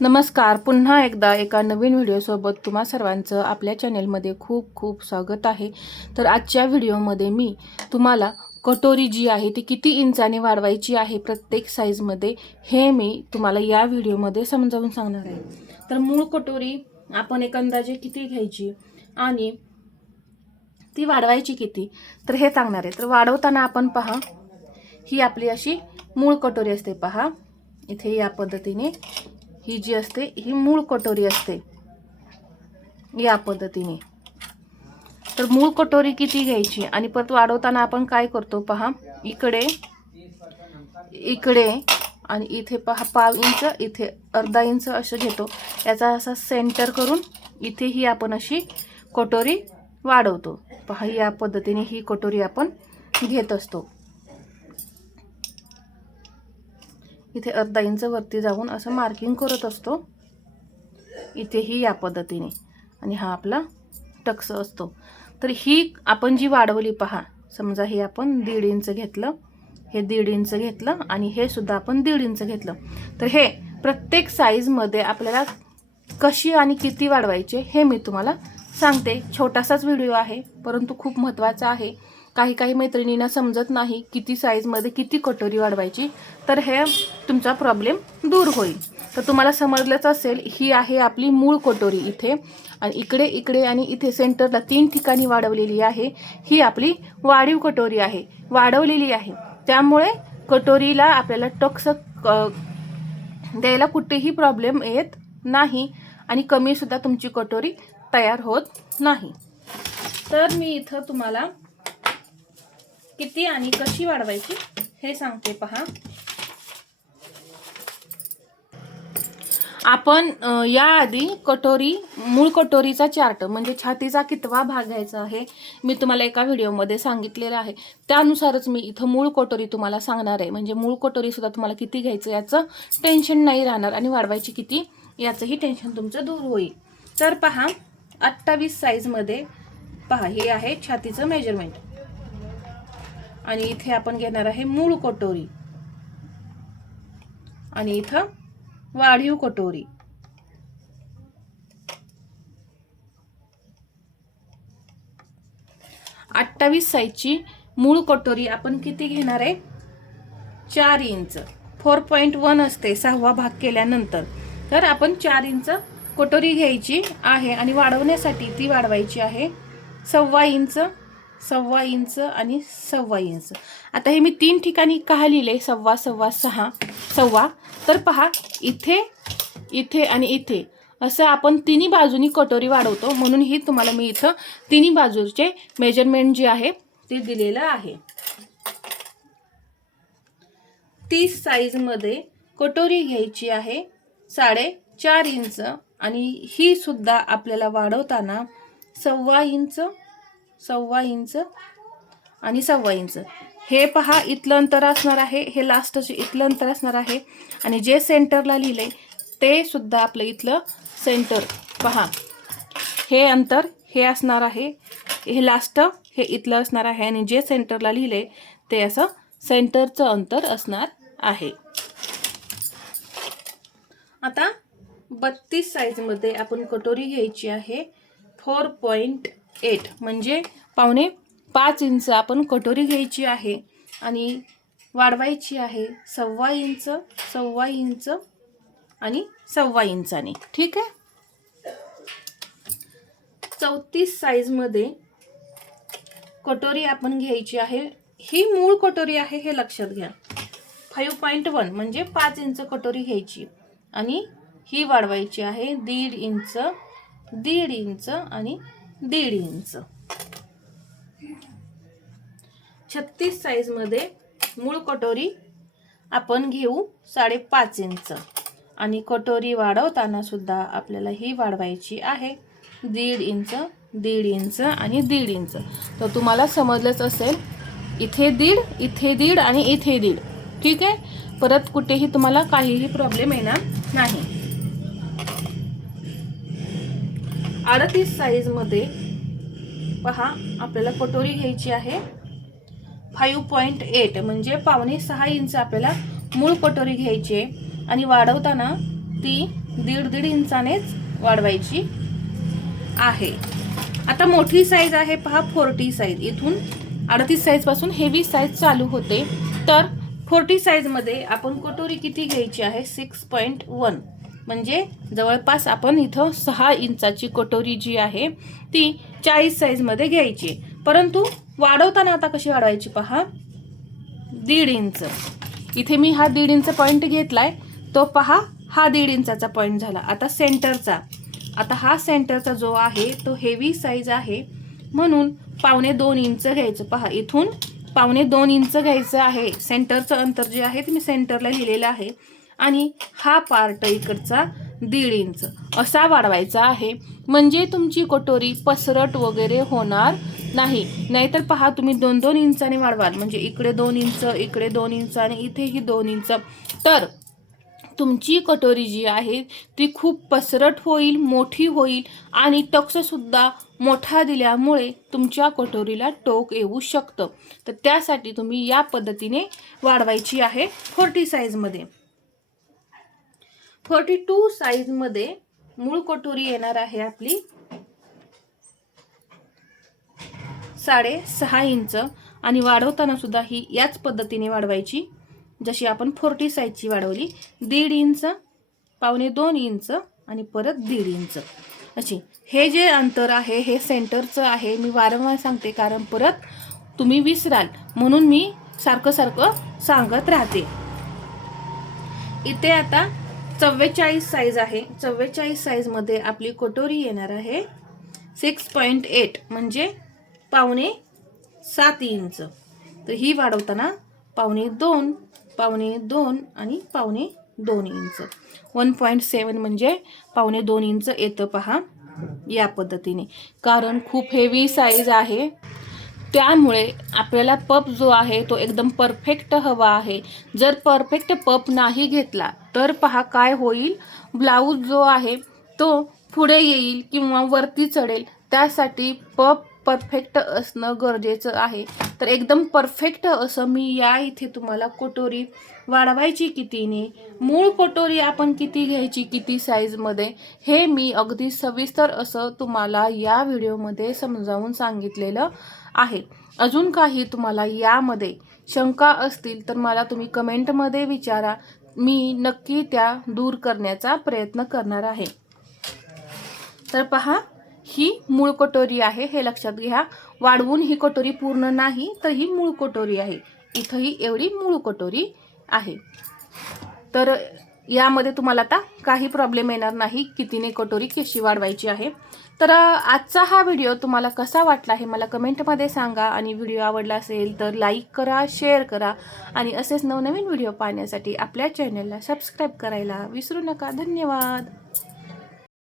नमस्कार. पुन्हा एकदा एका नवीन व्हिडिओसोबत तुम्हा सर्वांचं आपल्या चॅनेलमध्ये खूप खूप स्वागत आहे. तर आजच्या व्हिडिओमध्ये मी तुम्हाला कटोरी जी आहे ती किती इंचाने वाढवायची आहे प्रत्येक साईजमध्ये हे मी तुम्हाला या व्हिडिओमध्ये समजावून सांगणार आहे. तर मूळ कटोरी आपण एक अंदाजे किती घ्यायची आणि ती वाढवायची किती तर हे सांगणार आहे. तर वाढवताना आपण पहा, ही आपली अशी मूळ कटोरी असते. पहा इथे या पद्धतीने ही जी असते ही मूळ कटोरी असते या पद्धतीने. तर मूळ कटोरी किती घ्यायची आणि परत वाढवताना आपण काय करतो पहा, इकडे इकडे आणि इथे पहा पाव इंच, इथे अर्धा इंच असं घेतो. याचा असा सेंटर करून इथे ही आपण अशी कटोरी वाढवतो. पहा या पद्धतीने ही कटोरी आपण घेत असतो. इथे अर्धा इंच वरती जाऊन असं मार्किंग करत असतो इथेही या पद्धतीने. आणि हा आपला टक्स असतो. तर ही आपण जी वाढवली पहा, समजा हे आपण 1.5 इंच घेतलं, हे 1.5 इंच घेतलं आणि हे सुद्धा आपण 1.5 इंच घेतलं. तर हे प्रत्येक साईजमध्ये आपल्याला कशी आणि किती वाढवायचे हे मी तुम्हाला सांगते. छोटासाच व्हिडिओ आहे परंतु खूप महत्त्वाचा आहे. काही मैत्रिणींना समजत नाही किती साईजमध्ये किती कटोरी वाढवायची, तर हे तुमचा प्रॉब्लेम दूर होईल. तर तुम्हाला समजलंच असेल, ही आहे आपली मूळ कटोरी इथे आणि इकडे इकडे आणि इथे सेंटरला 3 ठिकाणी वाढवलेली आहे. ही आपली वाढीव कटोरी आहे, वाढवलेली आहे. त्यामुळे कटोरीला आपल्याला टक्स द्यायला कुठेही प्रॉब्लेम येत नाही आणि कमी सुद्धा तुमची कटोरी तयार होत नाही. तर मी इथं तुम्हाला किती आणि कशी वाढवायची हे सांगते. पहा, आपण याआधी कटोरी मूळ कटोरीचा चार्ट म्हणजे छातीचा कितवा भाग घ्यायचा आहे मी तुम्हाला एका व्हिडिओमध्ये सांगितलेलं आहे. त्यानुसारच मी इथं मूळ कटोरी तुम्हाला सांगणार आहे. म्हणजे मूळ कटोरी सुद्धा तुम्हाला किती घ्यायचं याचं टेन्शन नाही राहणार आणि वाढवायची किती याचंही टेन्शन तुमचं दूर होईल. तर पहा 28 साईजमध्ये पहा, हे आहे छातीचं मेजरमेंट आणि इथे आपण घेणार आहे मूळ कटोरी आणि इथं वाढीव कटोरी. अठ्ठावीस साईजची मूळ कटोरी आपण किती घेणार आहे? 4 इंच. 4.1 असते 6वा भाग केल्यानंतर. तर आपण 4 इंच कटोरी घ्यायची आहे आणि वाढवण्यासाठी ती वाढवायची आहे 1.25 इंच, 1.25 इंच आणि 1.25 इंच. आता हे मी 3 ठिकाणी का लिहिले 1.25, 1.25, 1.25? तर पहा, इथे इथे आणि इथे असं आपण तिन्ही बाजूनी कटोरी वाढवतो. म्हणून ही तुम्हाला मी इथं तिन्ही बाजूचे मेजरमेंट जे आहे ते दिलेलं आहे. 30 साईजमध्ये कटोरी घ्यायची आहे 4.5 इंच आणि ही सुद्धा आपल्याला वाढवताना 1.25 इंच, 1.25 इंच आणि 1.25 इंच. हे पहा इथलं अंतर असणार आहे, हे लास्टचे इथलं अंतर असणार आहे आणि जे सेंटरला लिहिले ते सुद्धा आपलं इथलं सेंटर पहा, हे अंतर हे असणार आहे, हे लास्ट हे इथलं असणार आहे आणि जे सेंटरला लिहिले ते असं सेंटरचं अंतर असणार आहे. आता 32 साईजमध्ये आपण कटोरी घ्यायची आहे 4.8 म्हणजे 4.5 इंच आपण कटोरी घ्यायची आहे आणि वाढवायची आहे 1.25 इंच, 1.25 इंच आणि 1.25 इंचाने. ठीक आहे. 34 साईजमध्ये कटोरी आपण घ्यायची आहे. ही मूळ कटोरी आहे हे लक्षात घ्या. 5.1 म्हणजे 5 इंच कटोरी घ्यायची आणि ही वाढवायची आहे 1.5 इंच, 1.5 इंच आणि 1.5 इंच. 36 साईजमध्ये मूळ कटोरी आपण घेऊ 5.5 इंच आणि कटोरी वाढवताना सुद्धा आपल्याला ही वाढवायची आहे 1.5 इंच, 1.5 इंच आणि 1.5 इंच. तर तुम्हाला समजलंच असेल, इथे 1.5, इथे 1.5 आणि इथे 1.5. ठीक आहे. परत कुठेही तुम्हाला काहीही प्रॉब्लेम येणार नाही. 38 साईजमध्ये पहा, आपल्याला कटोरी घ्यायची आहे 5.8 म्हणजे 5.6 इंच आपल्याला मूळ कटोरी घ्यायची आणि वाढवताना ती 1.5 इंचानेच वाढवायची आहे. आता मोठी साईज आहे पहा 40 साईज. इथून 38 साईज पासून हेवी साईज चालू होते. तर 40 साईज मध्ये आपण कटोरी किती घ्यायची आहे 6.1 म्हणजे जवळपास आपण इथं 6 इंचाची कटोरी जी आहे ती 40 साईज मध्ये घ्यायची. परंतु वाढवताना आता कशी वाढवायची पहा 1.5 इंच. इथे मी हा 1.5 इंच पॉइंट घेतलाय. तो पहा हा 1.5 इंचाचा पॉइंट झाला. आता सेंटरचा, आता हा सेंटरचा जो आहे तो हेवी साईज आहे म्हणून 1.25 इंच घ्यायचं. पहा इथून 1.25 इंच घ्यायचं आहे. सेंटरचं अंतर जे आहे ते मी सेंटरला लिहिलेलं आहे. आणि हा पार्ट इकडचा 1.5 इंच असा वाढवायचा आहे. म्हणजे तुमची कटोरी पसरट वगैरे होणार नाही. नाहीतर पहा तुम्ही 2-2 इंचाने वाढवाल म्हणजे इकडे 2 इंच, इकडे 2 इंच आणि इथेही 2 इंच, तर तुमची कटोरी जी आहे ती खूप पसरट होईल, मोठी होईल आणि टक्ससुद्धा मोठा दिल्यामुळे तुमच्या कटोरीला टोक येऊ शकतं. तर त्यासाठी तुम्ही या पद्धतीने वाढवायची आहे 40 साईजमध्ये. 42 साईजमध्ये मूळ कटोरी येणार आहे आपली 6.5 इंच आणि वाढवताना सुद्धा ही याच पद्धतीने वाढवायची जशी आपण 40 साईजची वाढवली. 1.5 इंच, 1.25 इंच आणि परत 1.5 इंच अशी. हे जे अंतर आहे हे सेंटरचं आहे. मी वारंवार सांगते कारण परत तुम्ही विसराल म्हणून मी सारखं सांगत राहते. इथे आता 44 साईज आहे. 44 साईजमध्ये आपली कटोरी येणार आहे 6.8 म्हणजे 6.25 इंच. तर ही वाढवताना 1.25, 1.25 आणि 1.25 इंच, 1.7 म्हणजे 1.25 इंच येतं पहा या पद्धतीने. कारण खूप हेवी साईज आहे त्यामुळे आपल्याला पप जो आहे तो एकदम परफेक्ट हवा आहे. जर परफेक्ट पप नाही घेतला तर पहा काय होईल, ब्लाऊज जो आहे तो पुढे येईल किंवा वरती चढेल. त्यासाठी पप परफेक्ट असणं गरजेचं आहे. तर एकदम परफेक्ट असं मी या इथे तुम्हाला कटोरी वाढवायची कितीने, मूळ कटोरी आपण किती घ्यायची किती साईजमध्ये, हे मी अगदी सविस्तर असं तुम्हाला या व्हिडिओमध्ये समजावून सांगितलेलं आहे. अजून काही तुम्हाला यामध्ये शंका असतील तर मला तुम्ही कमेंटमध्ये विचारा. मी नक्की त्या दूर करण्याचा प्रयत्न करणार आहे. तर पहा ही मूळ कटोरी आहे हे लक्षात घ्या. वाढवून ही कटोरी पूर्ण नाही तर ही मूळ कटोरी आहे. इथंही एवढी मूळ कटोरी आहे. तर यामध्ये तुम्हाला आता काही प्रॉब्लेम येणार नाही कितीने कटोरी कशी वाढवायची आहे. तर आजचा हा व्हिडिओ तुम्हाला कसा वाटला हे मला कमेंटमध्ये सांगा. आणि व्हिडिओ आवडला असेल तर लाईक करा, शेअर करा आणि असेच नवनवीन व्हिडिओ पाहण्यासाठी आपल्या चॅनलला सबस्क्राईब करायला विसरू नका. धन्यवाद.